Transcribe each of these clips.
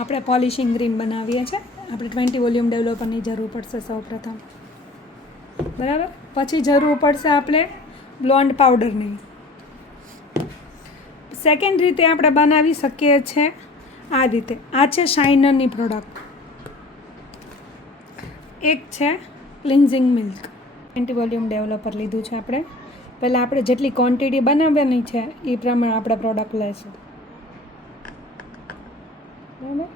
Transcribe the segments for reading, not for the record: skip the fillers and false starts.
આપણે polishing cream બનાવીએ છીએ. આપણે 20 વોલ્યુમ ડેવલપરની જરૂર પડશે સૌપ્રથમ, બરાબર. પછી જરૂર પડશે આપણે બ્લોન્ડ પાવડરની. સેકન્ડ રીતે આપણે બનાવી શકીએ છીએ આ રીતે. આ છે શાઇનરની પ્રોડક્ટ. એક છે ક્લિન્ઝિંગ મિલ્ક. 20 વોલ્યુમ ડેવલપર લીધું છે આપણે. પહેલાં આપણે જેટલી ક્વોન્ટિટી બનાવવાની છે એ પ્રમાણે આપણે પ્રોડક્ટ લઈશું, બરાબર.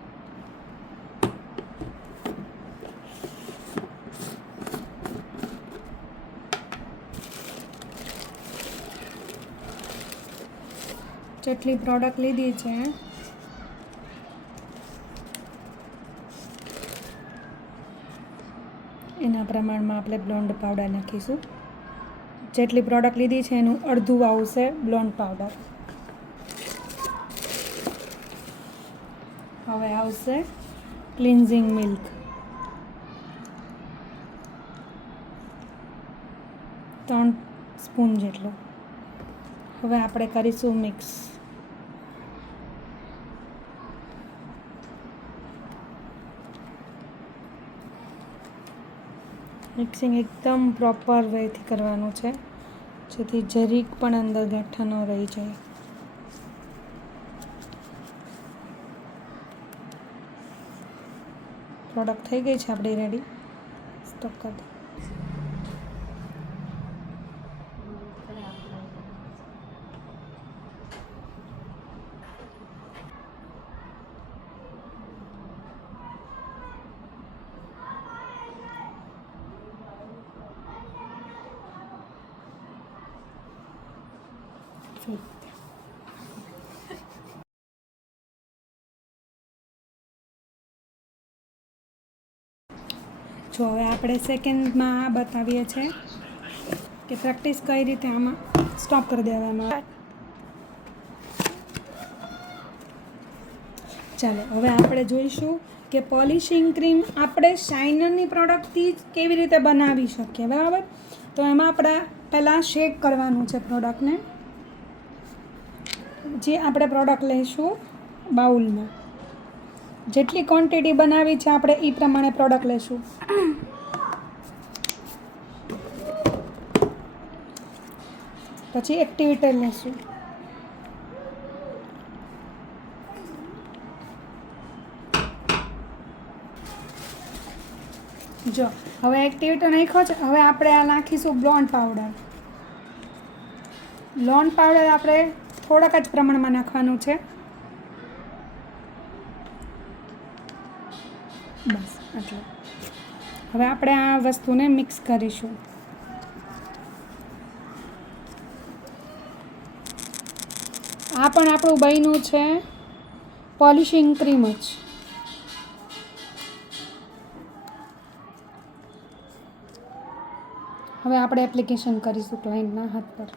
જેટલી પ્રોડક્ટ લીધી છે એના પ્રમાણમાં આપણે બ્લોન્ડ પાવડર નાખીશું. જેટલી પ્રોડક્ટ લીધી છે એનું અડધું આવશે બ્લોન્ડ પાવડર. હવે આવશે ક્લિન્ઝિંગ મિલ્ક. 3 સ્પૂન જેટલો. હવે આપણે કરીશું મિક્સ. મિક્સિંગ એકદમ પ્રોપર વેથી કરવાનું છે જેથી જરીક પણ અંદર ગાંઠા ન રહી જાય. પ્રોડક્ટ થઈ ગઈ છે આપણી રેડી. સ્ટોપ કરી દો. જો હવે આપણે સેકન્ડમાં આ બતાવીએ છીએ કે પ્રેક્ટિસ કઈ રીતે આમાં સ્ટોપ કરી દેવામાં. ચાલો હવે આપણે જોઈશું કે પોલિશિંગ ક્રીમ આપણે શાઇનરની પ્રોડક્ટથી જ કેવી રીતે બનાવી શકીએ, બરાબર. તો એમાં આપણે પહેલાં શેક કરવાનું છે પ્રોડક્ટને. જે આપણે પ્રોડક્ટ લઈશું બાઉલમાં, જેટલી ક્વોન્ટિટી બનાવી છે આપણે એ પ્રમાણે પ્રોડક્ટ લઈશું. પછી એક્ટિવેટર લઈશું. જો હવે એક્ટિવેટર નાખ્યો છે. હવે આપણે આ નાખીશું બ્લોન્ડ પાવડર. બ્લોન્ડ પાવડર આપણે થોડાક જ પ્રમાણમાં નાખવાનું છે, બસ આટલું. હવે આપણે આ વસ્તુને મિક્સ કરીશું. આ પણ આપણું બન્યું છે પોલિશિંગ ક્રીમ જ. હવે આપણે એપ્લિકેશન કરીશું ક્લાયન્ટના હાથ પર.